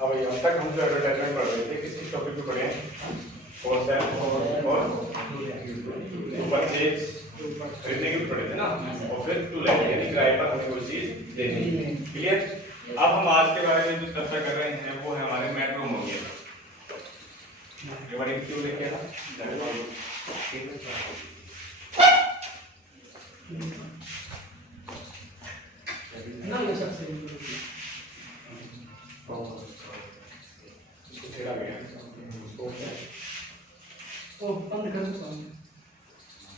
अब अब तक हम जो एडवर्टाइजमेंट पढ़ रहे थे किस टॉपिक पे पढ़े हैं? फॉर सेल और टू परचेज खरीदने के पढ़े थे ना, और फिर टू लेट यानी किराए पर हमें कोई चीज देनी। क्लियर? अब हम आज के बारे में जो चर्चा कर रहे हैं वो है हमारे मैट्रिमोनियल। रिवाइज क्यों लेके आना? ना ये सबसे छेड़ा गया उसको ओ बंद कर दो।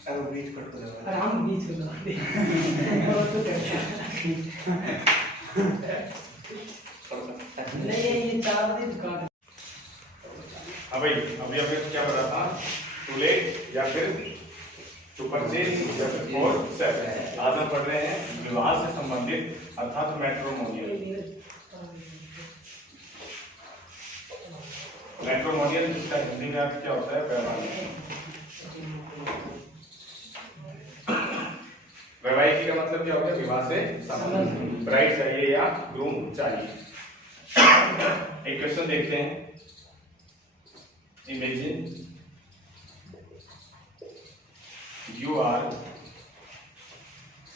अब बीच कट कर दो। अरे हम बीच में लगा दे और तो क्या नहीं ये चार दिन काट। हाँ भाई, अभी अभी क्या बता था? टू लेट या फिर टू परचेज या फिर फॉर सेल। आज हम पढ़ रहे हैं विवाह से संबंधित अर्थात मैट्रिमोनियल। मैट्रिमोनियल जिसका हिंदी में अर्थ क्या होता है? वैवाहिक। वैवाहिक का मतलब क्या होता है? विवाह से संबंधित। ब्राइड चाहिए या ग्रूम चाहिए। एक क्वेश्चन देखते हैं। Imagine you are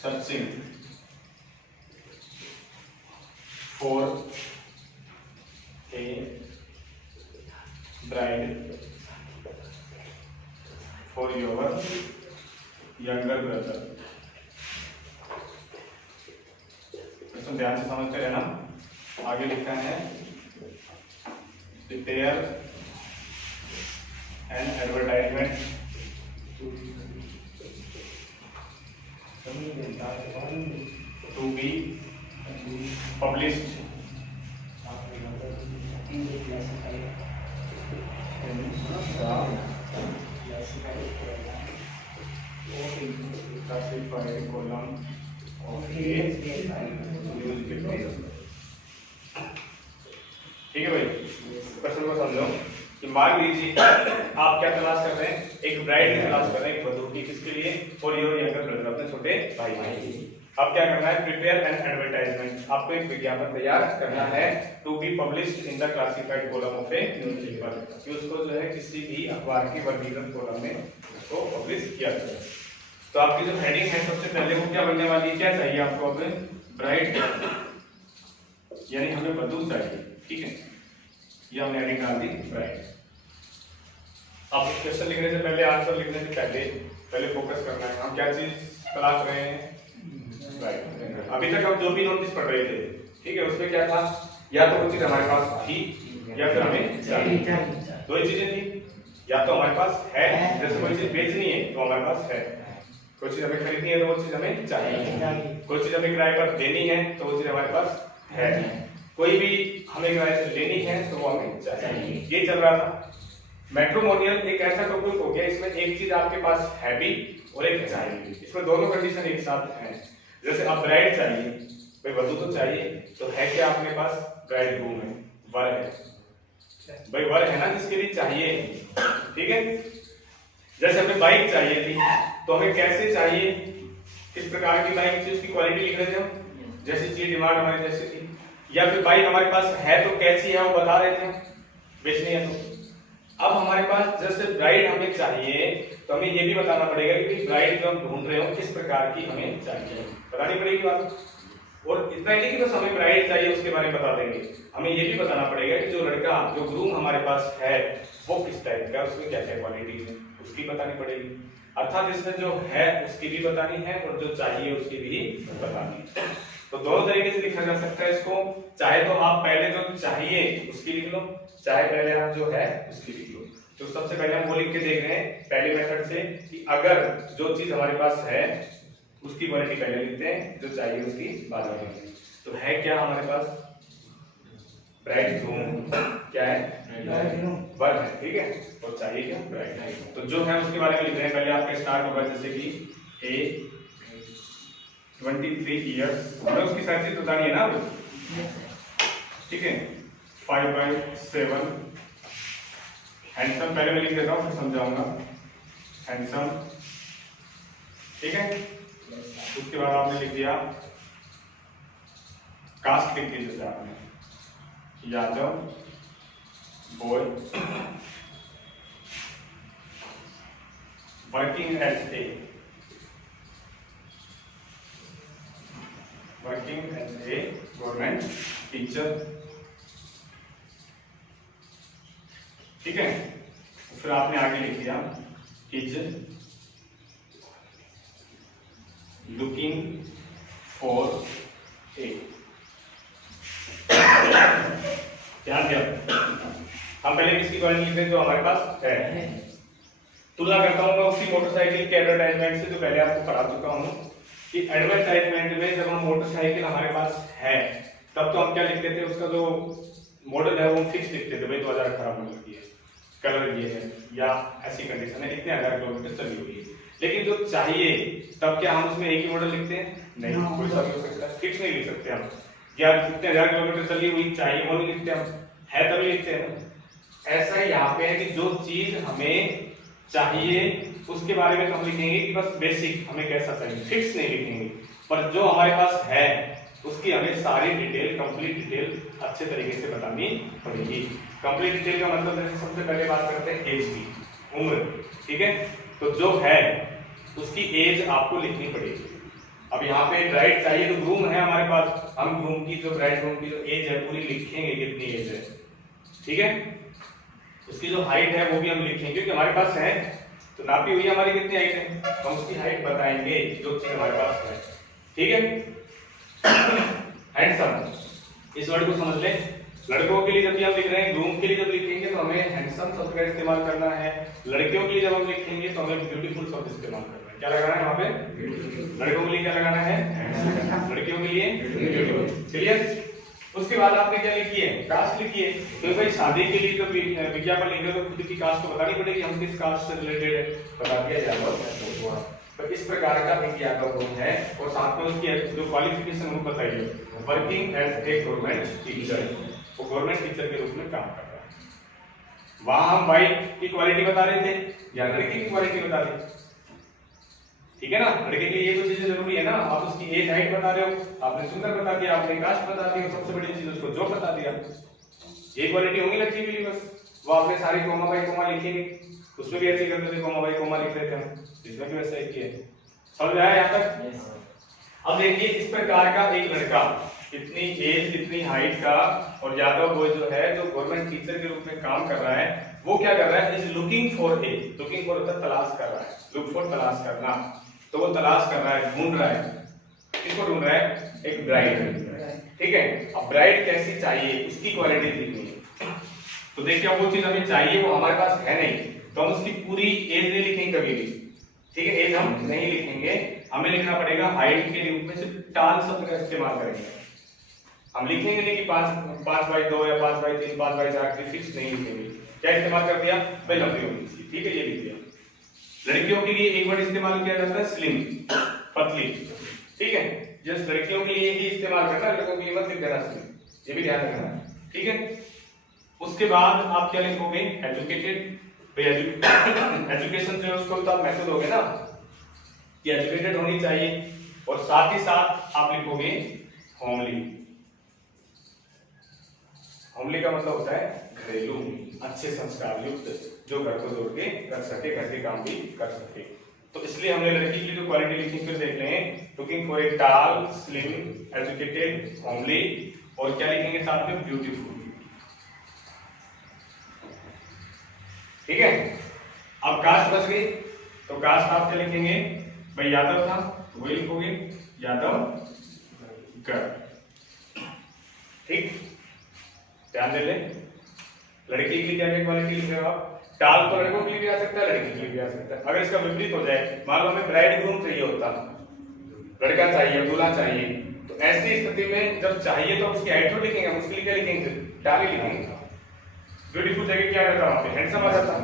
searching for a bride for your younger brother। Question ध्यान से समझते रहना। आगे लिखा है prepare an advertisement to be published in the classified column of a newspaper। ठीक है भाई, प्रश्न को समझो कि मान लीजिए आप क्या तलाश कर रहे हैं? एक ब्राइड की तलाश कर रहे हैं, एक वधू की। किसके लिए? फॉर योर यंगर ब्रदर, अपने छोटे भाई के लिए। अब क्या करना है? Prepare an advertisement. आपको एक विज्ञापन तैयार करना है to be published in the classified column of a newspaper, कि उसको जो है किसी भी अखबार की वर्गीकृत कॉलम में उसको पब्लिश किया जाए। तो आपकी जो हेडिंग है सबसे पहले वो क्या बनने वाली है? क्या चाहिए आपको? अब ब्राइड यानी हमें वधू चाहिए। ठीक है, ये हमने हेडिंग डाल दी ब्राइड। अब क्वेश्चन लिखने से पहले, आंसर लिखने से पहले फोकस करना है हम क्या चीज तलाश रहे हैं? ब्राइड। अभी तक हम जो भी नोटिस पढ़ रहे थे, ठीक है, उसमें क्या था? या तो कोई चीज हमारे पास थी या फिर हमें चाहिए। दो ही चीजें थी, या तो हमारे पास है, जैसे कोई चीज बेचनी है तो हमारे पास है, कोई चीज हमें खरीदनी है तो वो चीज हमें चाहिए, कोई चीज हमें किराए पर देनी है तो वो चीज हमारे पास है, कोई भी हमें किराए से लेनी है तो वो हमें चाहिए। ये चल रहा था। मैट्रिमोनियल एक ऐसा टॉपिक हो गया, इसमें एक चीज आपके पास है भी और एक चाहिए भी। इसमें दोनों कंडीशन एक साथ हैं। जैसे अब ब्राइड चाहिए, भाई वधू तो चाहिए, तो है क्या आपके पास? ब्राइड ग्रूम है, वर है। भाई वर है ना, जिसके लिए चाहिए। ठीक है, जैसे हमें बाइक चाहिए थी तो हमें कैसे चाहिए, किस प्रकार की बाइक थी, उसकी क्वालिटी लिख रहे थे हम, जैसी चाहिए डिमांड हमारी जैसी थी। या फिर बाइक हमारे पास है तो कैसी है वो बता रहे थे, बेचनी है तो। अब हमारे पास जैसे ब्राइड हमें चाहिए तो हमें ये भी बताना पड़ेगा कि ब्राइड जो हम ढूंढ रहे हो किस प्रकार की हमें चाहिए, बतानी पड़ेगी बात। और इतना ही नहीं कि बस हमें ब्राइड चाहिए उसके बारे में बता देंगे, हमें ये भी बताना पड़ेगा कि जो लड़का, जो ग्रूम हमारे पास है वो किस टाइप का, उसमें क्या क्या क्वालिटी है उसकी बतानी पड़ेगी। अर्थात इसमें जो है उसकी भी बतानी है और जो चाहिए उसकी भी बतानी है। तो दोनों तरीके से लिखा जा सकता है इसको। चाहे तो आप पहले जो चाहिए उसकी लिख लो, चाहे पहले आप जो है उसकी लिख लो। तो सबसे पहले हम वो लिख के देख रहे हैं पहले मेथड से कि अगर जो चीज हमारे पास है उसकी क्वालिटी पहले लिखते हैं, जो चाहिए उसकी बाद में लिखते हैं। तो है क्या हमारे पास? ब्राइड ग्रूम क्या है? वर है। ठीक है, और चाहिए क्या? ब्राइड। तो जो है उसके बारे में लिख रहे हैं। पहले आपका स्टार्ट होगा जैसे कि ए 23 ईयर्स, हमें उसकी सारी चीज बतानी है ना अभी। ठीक है, 5/7 हैंडसम, पहले मैं लिख देता हूँ फिर समझाऊंगा। हैंडसम, ठीक है। उसके बाद आपने लिख दिया कास्ट, लिख दिया जैसे आपने Yadav boy working as a government teacher. ठीक है, फिर आपने आगे लिख दिया इज लुकिंग फॉर ए। ध्यान दिया, हम पहले किसकी क्वालिटी लिखते हैं जो हमारे पास है। तुलना करता हूं मैं उसी मोटरसाइकिल के एडवर्टाइजमेंट से जो पहले आपको पढ़ा चुका हूं कि एडवर्टाइजमेंट में जब हम मोटरसाइकिल हमारे पास है तब तो हम क्या लिखते थे, उसका जो मॉडल है वो फिक्स लिखते थे, भाई 2018 मॉडल की है, कलर ये है या ऐसी कंडीशन है, इतने 1000 किलोमीटर चली हुई है। लेकिन जो चाहिए तब क्या हम उसमें एक ही मॉडल लिखते हैं? नहीं, कोई सा भी हो सकता है, फिक्स नहीं लिख सकते हम। या कितने 1000 किलोमीटर चली हुई चाहिए वो नहीं लिखते हम, है तभी लिखते हैं। ऐसा ही यहाँ पे है कि जो चीज हमें चाहिए उसके बारे में तो हम लिखेंगे कि बस बेसिक हमें कैसा चाहिए, फिक्स नहीं लिखेंगे। पर जो हमारे पास है उसकी हमें सारी डिटेल, कंप्लीट डिटेल अच्छे तरीके से बतानी पड़ेगी। कंप्लीट डिटेल का मतलब जैसे सबसे पहले बात करते हैं एज की, उम्र। ठीक है, तो जो है उसकी एज आपको लिखनी पड़ेगी। अब यहाँ पे ब्राइड चाहिए तो ग्रूम है हमारे पास, हम ग्रूम की जो ब्राइड ग्रूम की जो एज है पूरी लिखेंगे कितनी एज है। ठीक है, उसकी जो हाइट है वो भी हम लिखेंगे क्योंकि हमारे पास है तो नापी हुई हमारी कितनी हाइट है, हम उसकी हाइट बताएंगे जो चीज हमारे पास है। ठीक है, हैंडसम, इस वर्ड को समझ लें। लड़कों के लिए जब भी हम लिख रहे हैं, ग्रूम के लिए जब लिखेंगे तो हमें हैंडसम शब्द का इस्तेमाल करना है। लड़कियों के लिए जब हम लिखेंगे तो हमें ब्यूटीफुल शब्द इस्तेमाल करना है। क्या लगाना है वहां पे? लड़कों के लिए क्या लगाना है? लड़कियों के लिए ब्यूटीफुल। क्लियर? उसके बाद आपने क्या लिखी है? कास्ट लिखी है। तो भाई शादी के लिए जब विज्ञापन लिखे तो खुद की कास्ट तो बतानी पड़ेगी, हम किस कास्ट से रिलेटेड है बता दिया जाएगा। तो इस प्रकार का विज्ञापन है और साथ में उसकी जो क्वालिफिकेशन वो बताइए। Working as a government teacher, वो गवर्नमेंट टीचर के रूप में काम कर रहा है। वहां हम वाइफ की क्वालिटी बता रहे थे या लड़की की क्वालिटी बता रहे थे? ठीक है ना, लड़के के लिए ये तो चीजें जरूरी है ना। आप उसकी एज हाइट बता रहे हो, आपने सुंदर बता दिया, आपने कास्ट बता दिया, सबसे बड़ी चीज उसको जॉब बता दिया। ये क्वालिटी होंगी लड़की के लिए बस। वो आपने सारी कोमा बाई कोमा लिखेंगे, उसमें भी ऐसे करते थे, कोमा बाई कोमा लिख रहे थे हम, इसमें भी वैसा ही किया। समझ आया यहाँ तक? अब देखिए इस प्रकार का एक लड़का कितनी एज कितनी हाइट का और यादव बॉय जो है जो गवर्नमेंट टीचर के रूप में काम कर रहा है, वो क्या कर रहा है? Is looking for a, looking for मतलब तलाश कर रहा है, लुक फॉर तलाश करना। तो वो तलाश कर रहा है, ढूंढ रहा है, किसको ढूंढ रहा है? एक ब्राइड। ठीक है, अब ब्राइड कैसी चाहिए उसकी क्वालिटी लिखनी है। तो देखिए वो चीज हमें चाहिए वो हमारे पास है नहीं, तो हम उसकी पूरी एज नहीं लिखेंगे कभी भी। ठीक है, एज हम नहीं लिखेंगे, हमें लिखना पड़ेगा हाइट के रूप में सिर्फ टाल शब्द का इस्तेमाल करेंगे। हम लिखेंगे नहीं कि 5/2 या 5/3 5/4 फिक्स नहीं लिखेंगे। क्या इस्तेमाल कर दिया? भाई लंबी होगी। ठीक है, ये लिख दिया। लड़कियों के लिए एक वर्ड इस्तेमाल किया जाता है स्लिम, पतली। ठीक है, जस्ट लड़कियों के लिए ही इस्तेमाल करना, लड़कों के लिए मत लिख देना स्लिम, ये भी ध्यान रखना। ठीक है, उसके बाद आप क्या लिखोगे? एजुकेटेड। एजुकेशन जो है उसको तो आप मेथड दोगे ना कि एजुकेटेड होनी चाहिए, और साथ ही साथ आप लिखोगे होमली। होमली का मतलब होता है घरेलू, अच्छे संस्कार युक्त, जो घर को जोड़ के कर सके, घर के काम भी कर सके। तो इसलिए हमने लड़की की जो क्वालिटी लिखी फिर देख लें, लुकिंग फॉर ए टाल, स्लिम, एजुकेटेड, होमली, और क्या लिखेंगे साथ में? ब्यूटीफुल। ठीक है, अब कास्ट बच गई, तो कास्ट आप क्या लिखेंगे? भाई यादव था तो वही लिखोगे यादव गर। ठीक, ध्यान दे ले। लड़की के लिए क्या क्या क्वालिटी लिख रहे हो आप? टाल तो लड़कों के लिए भी आ सकता है, लड़की के लिए भी आ सकता है। अगर इसका विपरीत हो जाए, मान लो हमें ब्राइड ग्रूम चाहिए होता, लड़का चाहिए, दूल्हा चाहिए, तो ऐसी स्थिति में जब चाहिए तो उसकी हाइट तो लिखेंगे, हम उसके लिए क्या लिखेंगे? टाल ही लिखेंगे। ब्यूटीफुल जगह क्या रहता है वहां पे? हैंडसम आ जाता है।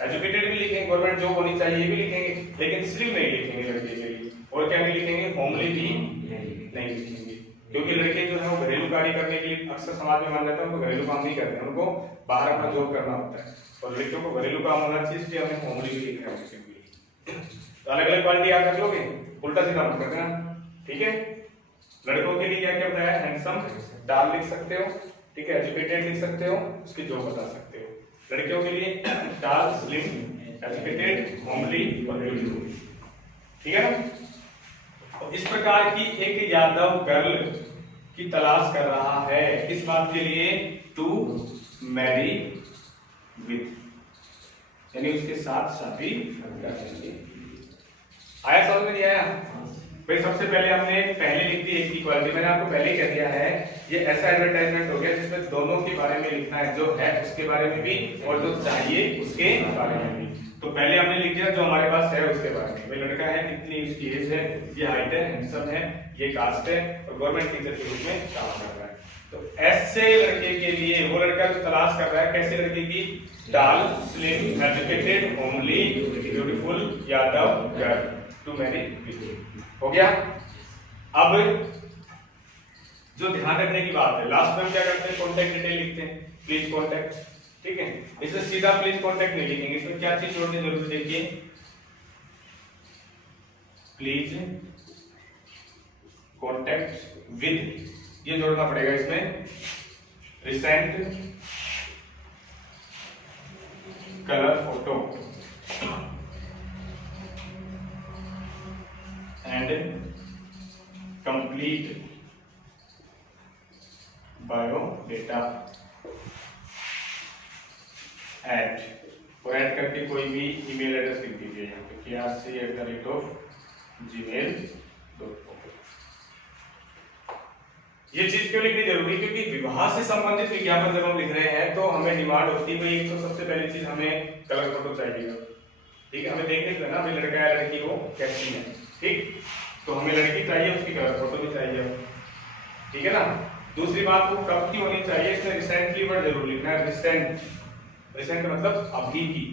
एजुकेटेड भी लिखेंगे, गवर्नमेंट जॉब होनी चाहिए ये भी लिखेंगे, लेकिन स्लिम नहीं लिखेंगे लड़के के लिए। और क्या नहीं लिखेंगे? होमली भी नहीं लिखेंगे, क्योंकि लड़के जो है वो घरेलू कार्य करने के लिए अक्सर समाज में मान जाता है, उनको घरेलू काम नहीं करते, उनको बाहर अपना जॉब करना होता है, और लड़कियों को घरेलू काम होना चाहिए, इसलिए हमें होमली भी लिखना है। तो अलग अलग क्वालिटी याद रख लोगे, उल्टा सीधा मत कर देना। ठीक है, लड़कों के लिए क्या क्या बताया? हैंडसम, टाल लिख सकते हो, ठीक है, एजुकेटेड लिख सकते हो, उसकी जॉब बता सकते हो। लड़कियों के लिए टाल, स्लिम, एजुकेटेड, होमली और ब्यूटीफुल, ठीक है ना। तो इस प्रकार की एक यादव गर्ल की तलाश कर रहा है, किस बात के लिए, टू मैरी विथ, यानी उसके साथ शादी करने के लिए। आया समझ में नहीं आया भाई? सबसे पहले हमने पहले लिख दी एक इक्वालिटी, मैंने आपको पहले ही कह दिया है ये ऐसा एडवर्टाइजमेंट हो गया जिसमें दोनों के बारे में लिखना है, जो है उसके बारे में भी और जो चाहिए उसके बारे में भी। तो पहले हमने लिख दिया जो हमारे पास है उसके बारे में, भाई लड़का है, कितनी उसकी एज है, ये हाइट है, हैंडसम है, ये कास्ट है और गवर्नमेंट टीचर के रूप में काम कर रहा है। तो ऐसे लड़के के लिए वो लड़का जो तलाश कर रहा है, कैसे लड़के की, tall, slim, educated, homely, beautiful, Yadav girl to marry with, हो गया। अब जो ध्यान रखने की बात है, लास्ट में हम क्या करते हैं, कॉन्टैक्ट डिटेल लिखते हैं, प्लीज कॉन्टैक्ट, ठीक है। इसमें सीधा प्लीज कॉन्टैक्ट नहीं लिखेंगे, इसमें क्या चीज जोड़नी जरूर, देखिए प्लीज कॉन्टैक्ट विद, ये जोड़ना पड़ेगा इसमें, recent colour photo and complete biodata et, और ऐड करके कोई भी ईमेल एड्रेस लिख दीजिए यहाँ पे, KRC@gmail.com। ये चीज क्यों लिखनी जरूरी, क्योंकि विवाह से संबंधित विज्ञापन जब हम लिख रहे हैं तो हमें डिमांड होती है भाई, एक तो सबसे पहली चीज हमें कलर फोटो चाहिए, ठीक है, हमें देखने को ना भाई लड़का है लड़की वो कैसी है, ठीक, तो हमें लड़की चाहिए, उसकी कलर फोटो भी चाहिए, ठीक है ना। दूसरी बात वो कब की होनी चाहिए, इसमें रिसेंटली वर्ड जरूर लिखना है, रिसेंट, रिसेंट मतलब अभी की,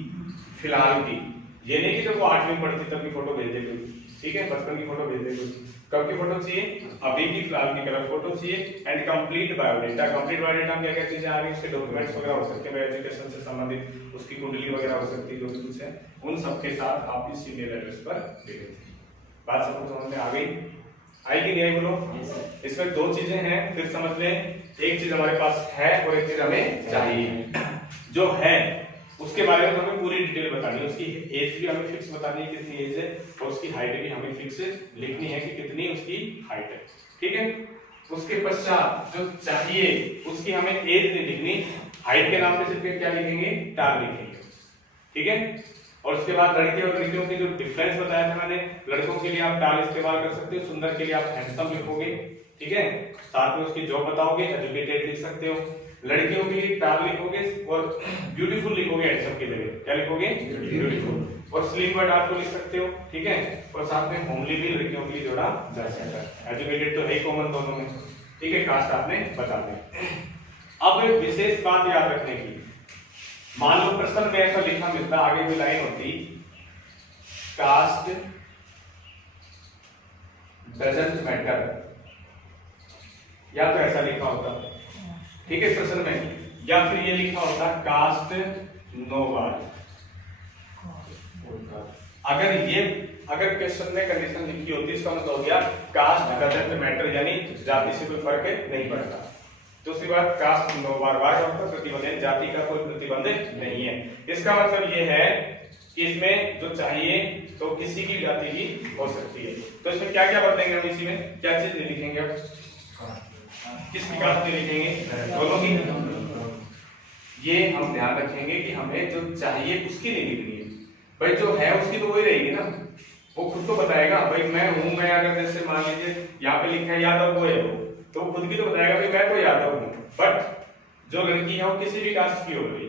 फिलहाल की, ये नहीं कि जब वो 8वीं में पढ़ती तब की फोटो भेज दे कोई, ठीक है, बचपन की फोटो भेज दे कोई, कब की फोटो चाहिए, अभी की, फिलहाल की कलर फोटो चाहिए, and complete biodata. Complete biodata में क्या क्या चीजें आ रही है, उसके डॉक्यूमेंट्स वगैरह हो सकते हैं, एजुकेशन से संबंधित उसकी कुंडली वगैरह हो सकती है, जो भी कुछ है उन सबके साथ आप इस ईमेल एड्रेस पर भेज दें। बात सबको समझ में आ गई, आई कि नहीं आई बोलो? इसमें दो चीजें हैं, फिर समझ लें, एक चीज हमारे पास है और एक चीज हमें चाहिए। जो है उसके बारे में हमें पूरी डिटेल बतानी है, उसकी एज भी हमें फिक्स बतानी है कितनी एज है, और उसकी हाइट भी हमें फिक्स लिखनी है कि कितनी उसकी हाइट है, ठीक है। उसके पश्चात जो चाहिए उसकी हमें एज नहीं लिखनी, हाइट के नाम पे सिर्फ क्या लिखेंगे, टाल लिखेंगे, ठीक है। और उसके बाद लड़के और लड़कियों के जो डिफरेंस बताया था मैंने, लड़कों के लिए आप टाल इस्तेमाल कर सकते हो, सुंदर के लिए आप हैंडसम लिखोगे, ठीक है, साथ में उसकी जॉब बताओगे, एजुकेटेड लिख सकते हो। लड़कियों के लिए टाल लिखोगे और ब्यूटीफुल लिखोगे, हैंडसम की जगह क्या लिखोगे, ब्यूटीफुल, और स्लिम वर्ड आपको लिख सकते हो, ठीक है, और साथ में होमली भी लड़कियों के लिए जोड़ा जा सकता है। एजुकेटेड तो है कॉमन दोनों में, ठीक है, कास्ट आपने बता दें। अब एक विशेष बात याद रखने की, मान लो प्रश्न में ऐसा लिखा मिलता, आगे भी लाइन होती, कास्ट डजंट मैटर, या तो ऐसा लिखा होता, ठीक है, प्रश्न में, या फिर ये लिखा होता कास्ट नो वाट। अगर क्वेश्चन में कंडीशन लिखी होती, इसका मतलब हो गया कास्ट डजंट मैटर, यानी जाति से कोई फर्क नहीं पड़ता। दूसरी बात, कास्ट नो वार, वार का प्रतिबंध, जाति का कोई प्रतिबंध नहीं है। इसका मतलब ये है कि इसमें जो चाहिए तो किसी की जाति की हो सकती है। तो इसमें क्या क्या बदलेंगे हम, इसी में क्या चीज नहीं लिखेंगे, अब किस कास्ट में लिखेंगे, दोनों की। ये हम ध्यान रखेंगे कि हमें जो चाहिए उसकी नहीं लिखनी है, भाई जो है उसकी तो वही रहेगी ना, वो खुद तो बताएगा भाई मैं हूं, मैं अगर जैसे मान लीजिए यहाँ पे लिखा है यादव वो है वो, तो खुद भी तो बताएगा भाई मैं तो यादव हूं, बट जो लड़की है वो किसी भी कास्ट की हो रही,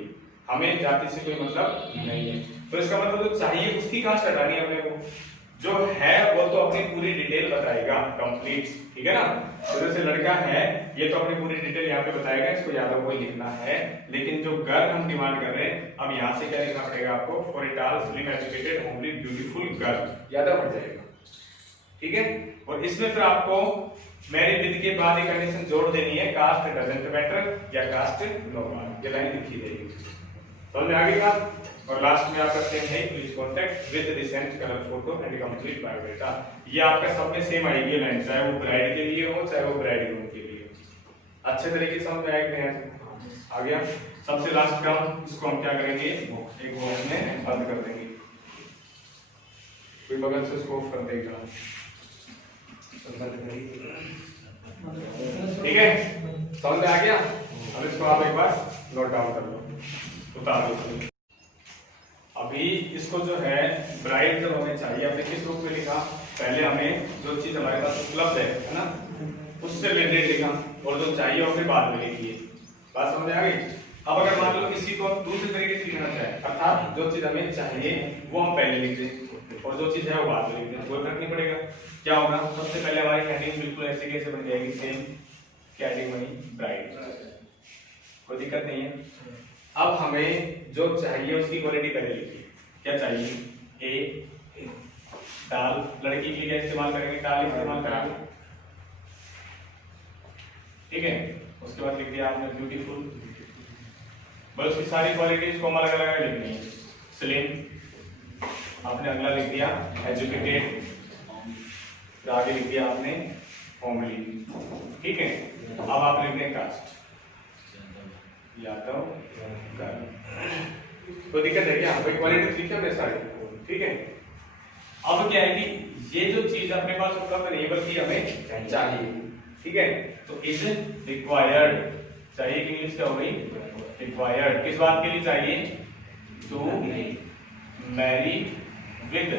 हमें जाति से कोई मतलब नहीं है। तो इसका मतलब जो चाहिए उसकी कास्ट हटानी है अपने को, जो है वो तो अपनी पूरी डिटेल बताएगा कंप्लीट, ठीक है ना। तो जैसे लड़का है ये तो अपनी पूरी डिटेल यहाँ पे बताएगा, इसको यादव को लिखना है, लेकिन जो गर्ल हम डिमांड कर रहे हैं, अब यहाँ से क्या लिखना पड़ेगा आपको, फॉर ए टाल slim educated homely beautiful girl, Yadav हट जाएगा, ठीक है। और इसमें फिर आपको मैरिड विद के बाद एक कंडीशन जोड़ देनी है, कास्ट डजंट मैटर या कास्ट नो मैटर, ये लाइन लिखी जाएगी, समझ में आ गई बात। और लास्ट में आप करते हैं please contact with recent colour photo and complete biodata. ये आपका सब में सेम आएगी लाइन, चाहे वो ब्राइड के लिए हो चाहे वो ब्राइडग्रूम के लिए, अच्छे तरीके से समझ में आया कि नहीं? आ गया। सबसे लास्ट टर्म इसको हम क्या करेंगे, एक बॉक्स में बंद कर देंगे, कोई बगल से इसको ऑफ कर देगा, ठीक है, समझ में आ गया। अब इसको आप एक बार नोट डाउन कर लो, उतार लो। अभी इसको जो है ब्राइट जब हमें चाहिए, आपने किस रूप में लिखा, पहले हमें जो चीज हमारे पास उपलब्ध है ना, उससे रिलेटेड लिखा, और जो चाहिए वो फिर बाद में लिखिए। बात समझ आ गई। अब अगर मान लो किसी को हम दूसरे तरीके से लिखना चाहे, अर्थात जो चीज हमें चाहिए वो हम पहले लिख दें और जो चीज है वो बाद में लिख दें, कोई फर्क नहीं पड़ेगा। क्या होगा, सबसे पहले हमारी हेडिंग बिल्कुल ऐसे कैसे बन जाएगी, सेम हेडिंग बनी ब्राइट, कोई दिक्कत नहीं है। अब हमें जो चाहिए उसकी क्वालिटी पहले लिखिए। क्या चाहिए, ए डाल, लड़की के लिए क्या इस्तेमाल करेंगे, डाल इस्तेमाल करेंगे, ठीक है। उसके बाद लिख दिया आपने ब्यूटीफुल, बस उसकी सारी क्वालिटीज को हम अलग अलग लिखनी है। स्लिम आपने अगला लिख दिया, एजुकेटेड, फिर आगे लिख दिया आपने होमली, ठीक है। अब आप लिख दें कास्ट, यादव, कोई दिक्कत है क्या, कोई क्वालिटी लिखी हमने सारी, ठीक है। अब क्या है कि ये जो चीज अपने पास उपलब्ध नहीं बल्कि हमें चाहिए, ठीक है। तो इज रिक्वायर्ड चाहिए, इंग्लिश क्या हो गई, रिक्वायर्ड। किस बात के लिए चाहिए, टू मैरी विद,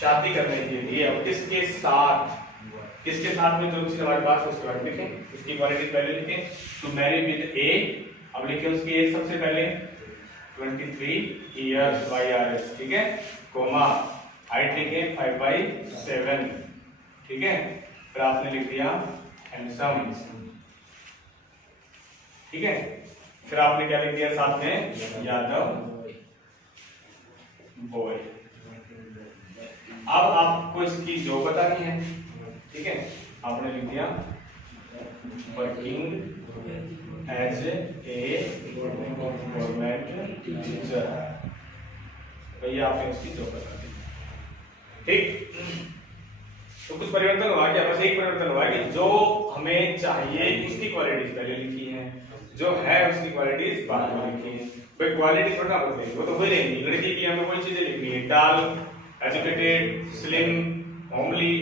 शादी करने के लिए। अब किसके साथ, किसके साथ में जो चीज हमारे पास है उसके बारे में लिखें, उसकी क्वालिटी पहले लिखें। टू मैरी विद ए, अब लिखें उसकी एज सबसे पहले 23 इयर्स YRS, ठीक है, कोमा हाइट लिखें 5/7, ठीक है। फिर आपने लिख दिया हैंडसम, ठीक है। फिर आपने क्या लिख दिया साथ में, यादव बॉय। अब आपको इसकी जॉब बतानी है, ठीक है। आपने लिख दिया working as a government teacher, भैया आपने उसकी जॉब बता दी, ठीक। तो कुछ परिवर्तन हुआ क्या, बस एक परिवर्तन हुआ कि जो हमें चाहिए उसकी क्वालिटीज पहले लिखी है, जो है उसकी क्वालिटीज बाद में लिखी है। भाई क्वालिटी थोड़ा बदलेगी, वो तो हो रहेगी। लड़की की हमें कोई चीजें लिखनी है, टाल, एजुकेटेड, स्लिम, होमली,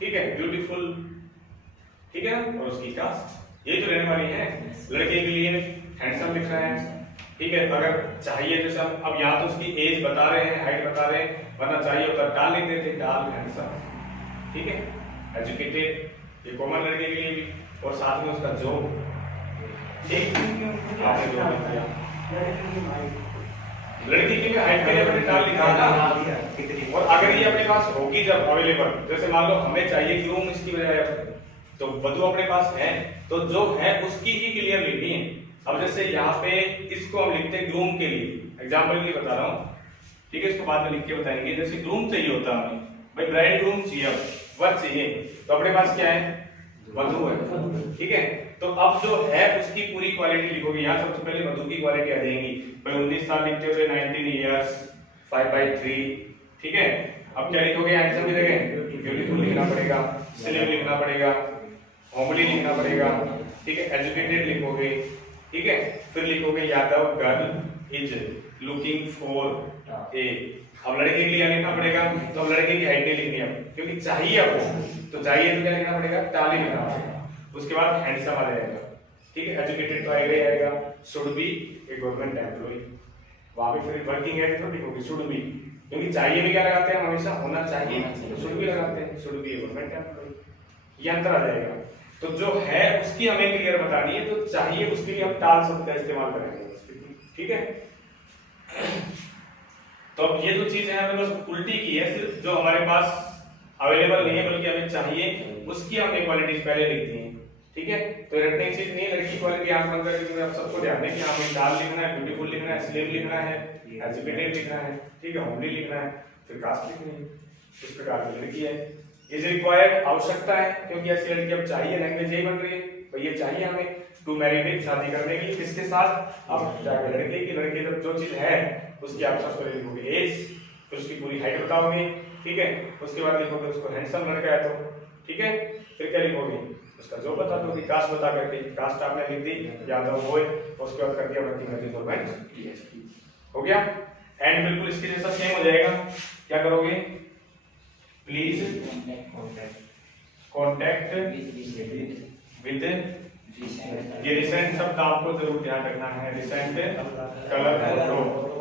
ठीक है, ब्यूटीफुल, ठीक है, और उसकी कास्ट, ये तो रहने वाली है। लड़के के लिए हैंडसम लिख रहे हैं, ठीक है। अगर चाहिए जैसे अब यहाँ तो उसकी एज बता रहे हैं, हाइट बता रहे हैं, वरना चाहिए होता डाल लिख देते, डाल हैंडसम, ठीक है। एजुकेटेड ये कॉमन लड़के के लिए भी, और साथ में उसका जॉब, ठीक, आपने जॉब लिख दिया। लड़की की हाइट के लिए अपने डाल लिखा ना, और अगर ये अपने पास होगी जब अवेलेबल, जैसे मान लो हमें चाहिए ग्रूम इसकी बजाय, तो वधु अपने पास है तो जो है उसकी ही क्लियर लिखनी है। अब जैसे यहाँ पे इसको हम लिखते हैं ग्रूम के लिए, एग्जाम्पल के लिए बता रहा हूँ, ठीक है, इसको बाद में लिख के बताएंगे। जैसे ग्रूम चाहिए होता है हमें, भाई ब्राइड ग्रूम चाहिए, वध चाहिए, तो अपने पास क्या है, वधु है, ठीक है। तो अब जो है उसकी पूरी क्वालिटी लिखोगे। यहाँ सबसे पहले वधु की क्वालिटी आ जाएगी, भाई 19 साल लिखते हुए 19 इयर्स 5/3, ठीक है। अब क्या लिखोगे, हैंडसम की जगह ब्यूटीफुल लिखना पड़ेगा, स्लिम लिखना पड़ेगा, होमली लिखना पड़ेगा, ठीक है, एजुकेटेड लिखोगे, ठीक है। फिर लिखोगे Yadav girl is looking for a. अब लड़के के लिए लिखना पड़ेगा, तो अब लड़के की हाइट नहीं लिखनी है क्योंकि चाहिए आपको, तो चाहिए तो क्या लिखना पड़ेगा, टाली लिखना पड़ेगा। उसके बाद हैंडसम आ जाएगा, ठीक है, एजुकेटेड तो आएगा ही आएगा, should be a government employ, वहां पे फिर वर्किंग एज तो लिखोगे शुड बी, क्योंकि चाहिए भी क्या लगाते हैं हम हमेशा, होना चाहिए, तो शुड बी लगाते हैं, should be a government employ, ये अंतर आ जाएगा। तो जो है उसकी हमें क्लियर बतानी है, तो चाहिए उसके लिए हम टाल शब्द का इस्तेमाल करेंगे, ठीक है। तो अब ये जो चीज है हमें बस उल्टी की है, सिर्फ जो हमारे पास अवेलेबल नहीं है बल्कि हमें चाहिए उसकी हमने क्वालिटीज पहले लिख दी है, ठीक है। तो रटने की चीज नहीं, लड़की क्वालिटी आंख बंद करके आप सबको ध्यान दें कि हमें डाल लिखना है, ब्यूटीफुल लिखना है, स्लिम लिखना है, एजुकेटेड लिखना है, ठीक है, होमली लिखना है, फिर कास्ट लिखनी है, इस प्रकार की लड़की है। इज रिक्वायर्ड आवश्यकता है, क्योंकि ऐसी लड़की अब चाहिए, लैंग्वेज यही बन रही है, तो ये चाहिए हमें टू मैरी विद, शादी करने की, किसके साथ, अब जाके लड़के की, लड़के जब जो चीज है उसकी आप सबसे पहले लिखोगे एज, फिर उसकी पूरी हाइट बताओगे, ठीक है। उसके बाद लिखोगे उसको हैंडसम लड़का है तो, ठीक है। फिर क्या लिखोगे, उसका जो बता दो, कास्ट बता करके, कास्ट आपने लिख दी यादव बॉय, उसके बाद कर दिया वर्किंग फॉर्मेट, हो गया। एंड बिल्कुल इसके जैसा सेम हो जाएगा, क्या करोगे, प्लीज कॉन्टैक्ट विद, ये रिसेंट शब्द आपको जरूर ध्यान रखना है, recent colour photo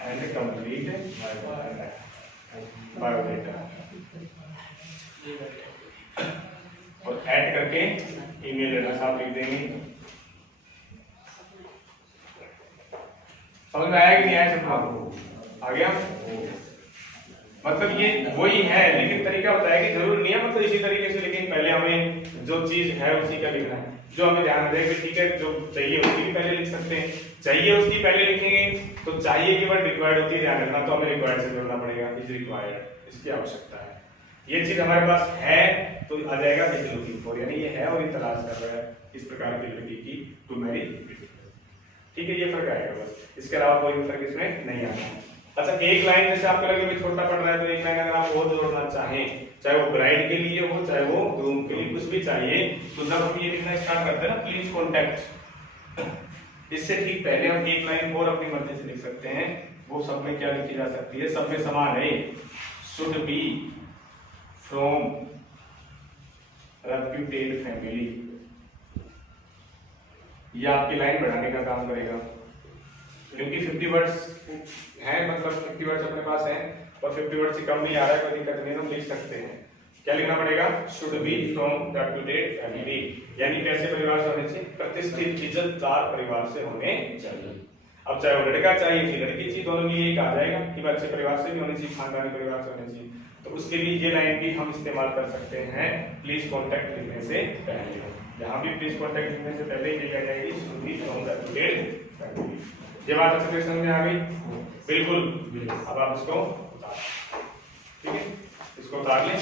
and complete biodata, और ऐड करके ईमेल एड्रेस आप लिख देंगे। समझ में आया कि नहीं आया सब आपको, आ गया। मतलब ये वही है, लेकिन तरीका होता है कि जरूर नहीं है मतलब इसी तरीके से, लेकिन पहले हमें जो चीज है उसी का लिखना है, जो हमें ध्यान रहे कि ठीक है जो चाहिए उसकी भी पहले लिख सकते हैं, चाहिए उसकी पहले लिखेंगे तो चाहिए की वर्ड रिक्वायर्ड होती है, ध्यान रखना, तो हमें रिक्वायर्ड से जोड़ना पड़ेगा, इज रिक्वायर्ड, इसकी आवश्यकता है, ये चीज हमारे पास है तो आ जाएगा इज लुकिंग फॉर, यानी ये है और ये तलाश कर रहा है इस प्रकार की लड़की की टू मैरी, ठीक है, ये फर्क आएगा बस, इसके अलावा कोई फर्क इसमें नहीं आता है। अच्छा एक लाइन जैसे आपको लगे कि छोटा पड़ रहा है तो एक लाइन अगर आप और जोड़ना चाहें, चाहे वो ब्राइड के लिए हो चाहे वो ग्रूम के लिए, कुछ भी चाहिए तो जब हम ये लिखना स्टार्ट करते हैं ना प्लीज कॉन्टैक्ट, इससे ठीक पहले हम एक लाइन और अपनी मर्जी से लिख सकते हैं, वो सब में क्या लिखी जा सकती है, सब में समान है, should be from reputed family, ये आपकी लाइन बढ़ाने का काम करेगा, क्योंकि 50 वर्ड्स हैं, मतलब 50 वर्ड्स अपने पास हैं और 50 वर्ड से कम नहीं आ रहा है, कोई दिक्कत नहीं, हम लिख सकते हैं, क्या लिखना पड़ेगा, should be from reputed family, यानी कैसे परिवार से होने चाहिए, प्रतिष्ठित इज्जतदार परिवार से होने चाहिए। अब चाहे वो लड़का चाहिए फिर लड़की चाहिए, दोनों लिए एक आ जाएगा कि अच्छे परिवार से भी होने चाहिए, खानदानी परिवार से होने चाहिए, तो उसके लिए ये लाइन भी हम इस्तेमाल कर सकते हैं प्लीज कॉन्टैक्ट लिखने से पहले, यहाँ भी प्लीज कॉन्टैक्ट लिखने से पहले ही लिखा जाएगी should be from reputed family. ये बात अच्छे से समझ में आ गई, बिल्कुल, अब आप इसको उतार, ठीक है, इसको उतार लें।